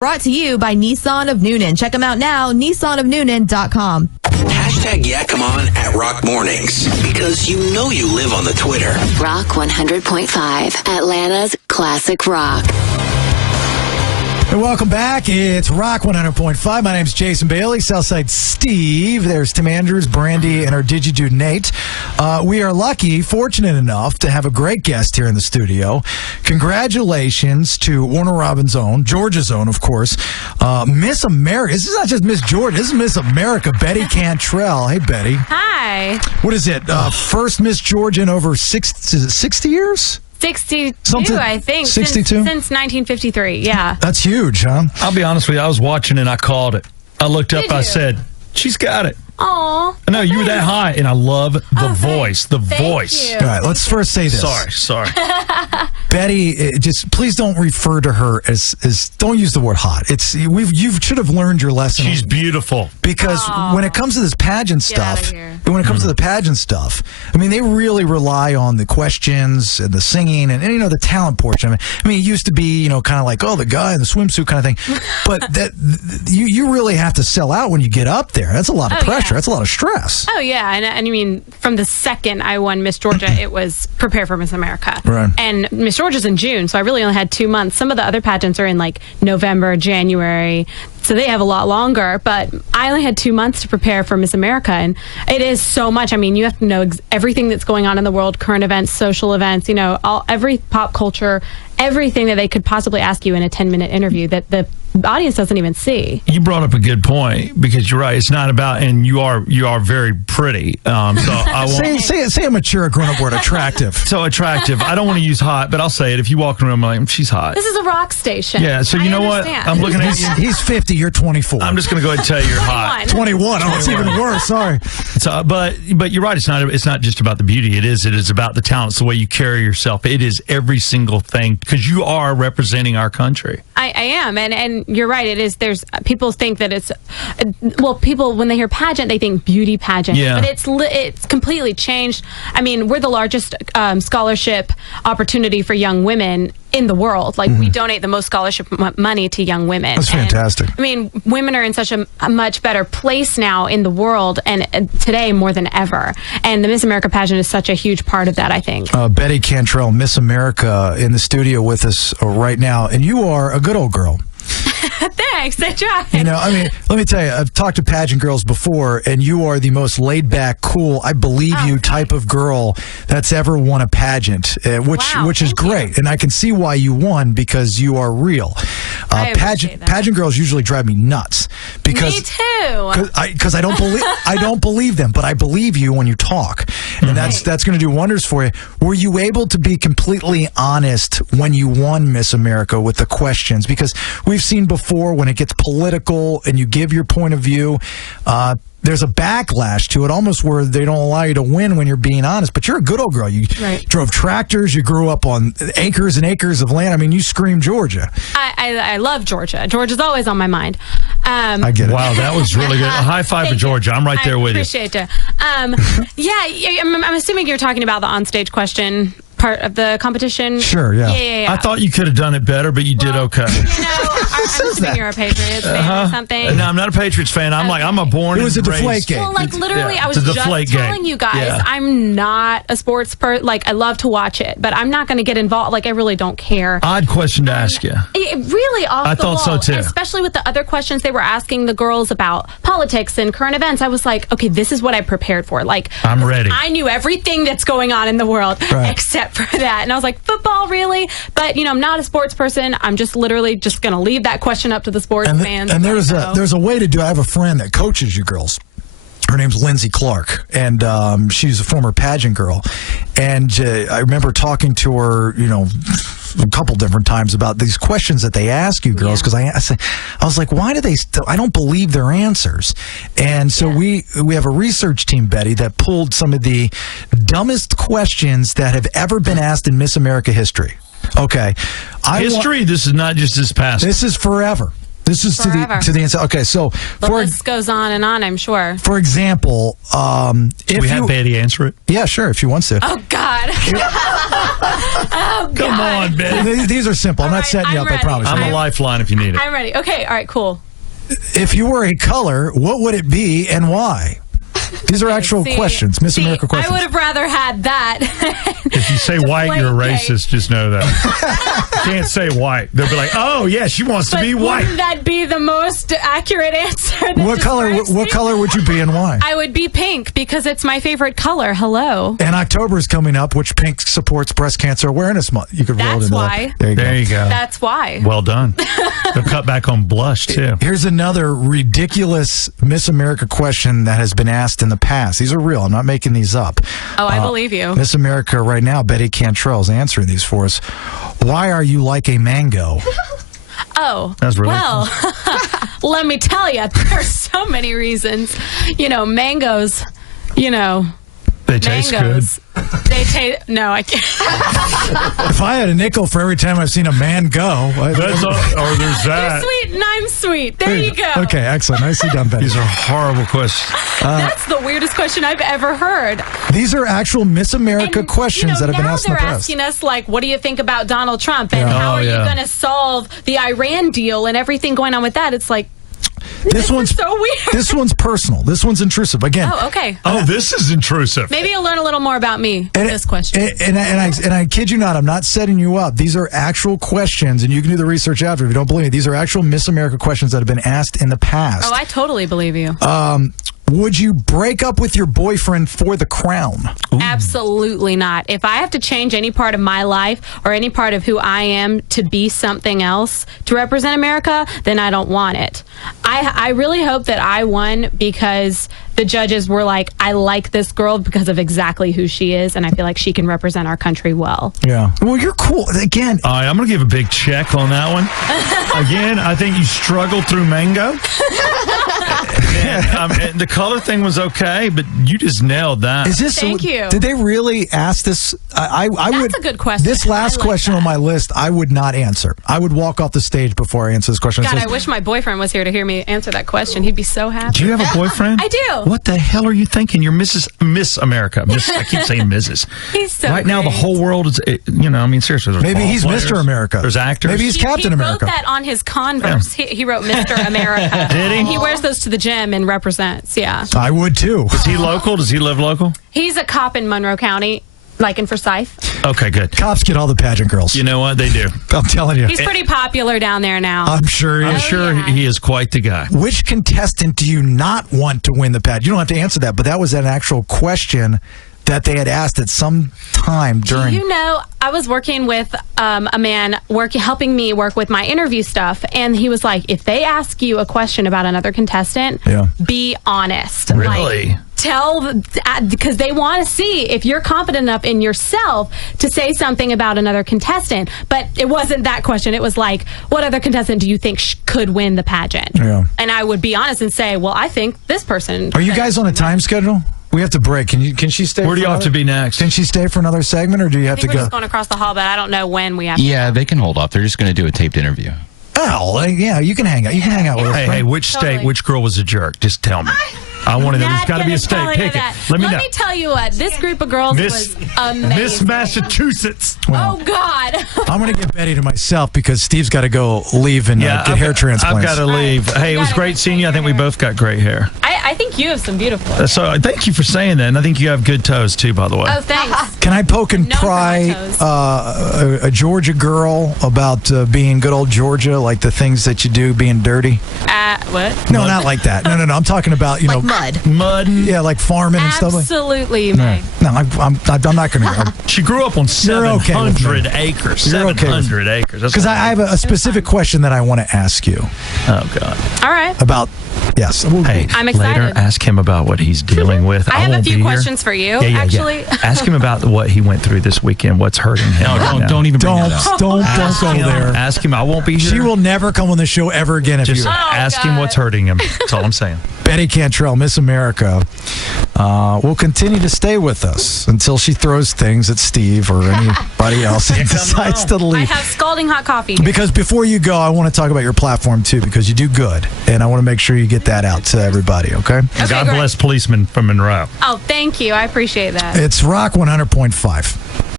Brought to you by Nissan of Noonan. Check them out now, nissanofnoonan.com. Hashtag Yakimon at Rock Mornings, because you know you live on the Twitter. Rock 100.5, Atlanta's classic rock. And welcome back. It's Rock 100.5. My name's Jason Bailey, Southside Steve. There's Tim Andrews, Brandy, and our Digidude Nate. We are lucky, fortunate enough to have a great guest here in the studio. Congratulations to Warner Robins' own, Georgia's own, of course, Miss America. This is not just Miss Georgia. This is Miss America, Betty Cantrell. Hey, Betty. Hi. What is it? First Miss Georgia in over 60 years? 62, I think. 62? Since 1953, yeah. That's huge, huh? I'll be honest with you. I was watching and I called it. I looked up. I said, she's got it. Aw. No, you were that high, and I love the voice. The voice. All right, let's first say this. Sorry. Betty, just please don't refer to her as don't use the word hot. You should have learned your lesson. She's beautiful. Because when it comes to this pageant stuff, when it comes to the pageant stuff, I mean, they really rely on the questions and the singing and you know, the talent portion of it. I mean, it used to be, you know, kind of like, oh, the guy in the swimsuit kind of thing. But that you really have to sell out when you get up there. That's a lot of pressure. That's a lot of stress. Oh, yeah. And I mean, from the second I won Miss Georgia, it was prepare for Miss America. Right. And Miss Georgia's in June, so I really only had 2 months. Some of the other pageants are in like November, January, so they have a lot longer. But I only had 2 months to prepare for Miss America, and it is so much. I mean, you have to know everything that's going on in the world, current events, social events, you know, every pop culture, everything that they could possibly ask you in a 10-minute interview that the audience doesn't even see. You brought up a good point, because you're right. It's not about, and you are very pretty. So I won't say a mature grown-up word, attractive. So attractive. I don't want to use hot, but I'll say it. If you walk in the room, I'm like, she's hot. This is a rock station. Yeah. So you know what? I'm looking at you. He's 50. You're 24. I'm just going to go ahead and tell you you're hot. 21. Oh, it's even worse. Sorry. So, but you're right. It's not just about the beauty. It is about the talent. It's the way you carry yourself. It is every single thing, because you are representing our country. I am, and you're right. It is. There's people think that it's people when they hear pageant, they think beauty pageant. Yeah. But it's completely changed. I mean, we're the largest scholarship opportunity for young women in the world. Like, we donate the most scholarship money to young women. That's fantastic. I mean, women are in such a much better place now in the world, and today more than ever. And the Miss America pageant is such a huge part of that, I think. Betty Cantrell, Miss America, in the studio with us right now, and you are a good old girl. Thanks, I tried. You know, I mean, let me tell you, I've talked to pageant girls before, and you are the most laid-back, cool, I believe you type of girl that's ever won a pageant, which is great. And I can see why you won, because you are real. Pageant girls usually drive me nuts. Because, me too. Because I don't believe them, but I believe you when you talk, and that's going to do wonders for you. Were you able to be completely honest when you won Miss America with the questions? Because we've seen before, when it gets political and you give your point of view, there's a backlash to it, almost where they don't allow you to win when you're being honest. But you're a good old girl. You drove tractors. You grew up on acres and acres of land. I mean, you scream Georgia. I love Georgia. Georgia's always on my mind. I get it. Wow, that was really good. A high five for Georgia. I'm right there with you. I appreciate it. I'm assuming you're talking about the onstage question part of the competition. Sure, yeah. I thought you could have done it better, but you did okay. You know, I'm assuming you're a Patriots fan or something. No, I'm not a Patriots fan. I'm a born. It was a and raised. deflate game. Well, like literally, I was It's a just deflate telling game. you guys, Yeah. I'm not a sports person. Like, I love to watch it, but I'm not going to get involved. Like, I really don't care. Odd question to ask you. Really off I the thought wall. so, too. Especially with the other questions they were asking the girls about politics and current events. I was like, okay, this is what I prepared for. Like, I'm ready. I knew everything that's going on in the world except for that. And I was like, football, really? But, you know, I'm not a sports person. I'm just literally just going to leave that question up to the sports fans. And there's a way to do it. I have a friend that coaches you girls. Her name's Lindsay Clark, and she's a former pageant girl. And I remember talking to her, you know, a couple different times about these questions that they ask you girls, because I was like, why do they I don't believe their answers. And so we have a research team, Betty, that pulled some of the dumbest questions that have ever been asked in Miss America history. Okay. History? This is not just this past. This is forever. This is Forever. to the inside. Okay, so the list goes on and on, I'm sure. For example, if we have Betty answer it. Yeah, sure, if she wants to. Oh, God. Oh, God. Come on, Ben. These are simple. I'm All not right, setting you I'm up, I ready. promise. I'm a lifeline if you need it. I'm ready. Okay, all right, cool. If you were a color, what would it be and why? These are actual questions, Miss America questions. I would have rather had that. If you say white, you're a Deflate racist. Just know that. You can't say white. They'll be like, oh, yeah, she wants to be white. Wouldn't that be the most accurate answer? What color? What color would you be and why? I would be pink because it's my favorite color. Hello. And October is coming up, which pink supports Breast Cancer Awareness Month. You could roll it That's into why. that. There you go. That's why. Well done. They'll cut back on blush, too. Here's another ridiculous Miss America question that has been asked in the past. These are real. I'm not making these up. Oh, I believe you. Miss America right now, Betty Cantrell is answering these for us. Why are you like a mango? Oh, That's really well, let me tell you, there's so many reasons. Mangoes, They taste good. mangoes. They taste, no, I can't. If I had a nickel for every time I've seen a man go. That's all, or there's You're that. sweet and I'm sweet. There you go. Okay, excellent. Nicely done, Betty. These are horrible questions. That's the weirdest question I've ever heard. These are actual Miss America And, questions that have been now asked in the they're past. asking us, what do you think about Donald Trump? And Yeah. how Oh, are yeah. you going to solve the Iran deal and everything going on with that? It's like, This one's so weird. This one's personal. This one's intrusive. Again, oh, okay. Oh, this is intrusive. Maybe you'll learn a little more about me with this question. And I kid you not, I'm not setting you up. These are actual questions, and you can do the research after if you don't believe me. These are actual Miss America questions that have been asked in the past. Oh, I totally believe you. Would you break up with your boyfriend for the crown? Absolutely not. If I have to change any part of my life or any part of who I am to be something else to represent America, then I don't want it. I really hope that I won because the judges were like, I like this girl because of exactly who she is, and I feel like she can represent our country well. Yeah. Well, you're cool. Again, All right, I'm going to give a big check on that one. Again, I think you struggled through mango. And the color thing was okay, but you just nailed that. is this? Thank you. Did they really ask this? I would. a good question. This last I like question that. on my list, I would not answer. I would walk off the stage before I answer this question. It God, says- I wish my boyfriend was here to hear me answer that question. He'd be so happy. Do you have a boyfriend? I do. What the hell are you thinking? You're Miss America. I keep saying Mrs. He's so Right now, the great. whole world is, seriously. There's Maybe ball he's players, Mr. America. There's actors. Maybe he's Captain he America. wrote that on his Converse. He wrote Mr. America. Did he? He wears those to the gym and represents. Yeah. I would too. Is he local? Does he live local? He's a cop in Monroe County, like in Forsyth. Okay, good. Cops get all the pageant girls. You know what? They do. I'm telling you. He's pretty popular down there now. I'm sure he I'm is. sure yeah. he is quite the guy. Which contestant do you not want to win the pageant? You don't have to answer that, but that was an actual question that they had asked at some time during. You know, I was working with a man helping me work with my interview stuff, and he was like, if they ask you a question about another contestant, Yeah. be honest. Really? Like, because they want to see if you're confident enough in yourself to say something about another contestant. But it wasn't that question. It was like, what other contestant do you think could win the pageant? Yeah. And I would be honest and say, well, I think this person. Are you guys on a time schedule? We have to break. Can she stay? Where do for you have another- to be next? Can she stay for another segment, or do you have I think to we're go? just going across the hall, but I don't know when we have Yeah, they can hold off. They're just going to do a taped interview. Oh, yeah, you can hang out. You can hang out with us. Hey, right? which Totally. state, which girl was a jerk? Just tell me. I want to know. There's got to be a state. Pick it. Let me know. tell you what, this group of girls Miss was amazing. Miss Massachusetts. Oh, God. I'm going to get Betty to myself because Steve's got to go leave and get hair transplants. I've got to leave. Hey, it was Gotta great go seeing you. I think we both got great hair. I think you have some beautiful. So thank you for saying that. And I think you have good toes too, by the way. Oh, thanks. Can I poke and No for my pry toes. a Georgia girl about being good old Georgia, like the things that you do being dirty? What? No, not like that. No. I'm talking about, Like mud. Mud. yeah, like farming and stuff like Absolutely, you may. No, I'm not going to. She grew up on You're okay with me. 700 acres. You're okay with 700 acres. That's Because I have a specific question that I want to ask you Oh, God. All right. about. Yes. Hey, I'm excited. later ask him about what he's dealing with. I have a won't few be here. questions for you, Yeah. actually. Ask him about what he went through this weekend. What's hurting him? No, right now. don't even bring Don't that up. don't go Him. there. Ask him. I won't be here. She will never come on the show ever again if Just you. ask him God. what's hurting him. That's all I'm saying. Betty Cantrell, Miss America, will continue to stay with us until she throws things at Steve or anybody else and decides to I leave. have scalding hot coffee. Because before you go, I want to talk about your platform too, because you do good, and I want to make sure you get that out to everybody. Okay? God great. bless policemen from Monroe. Oh, thank you. I appreciate that. It's Rock 100.5.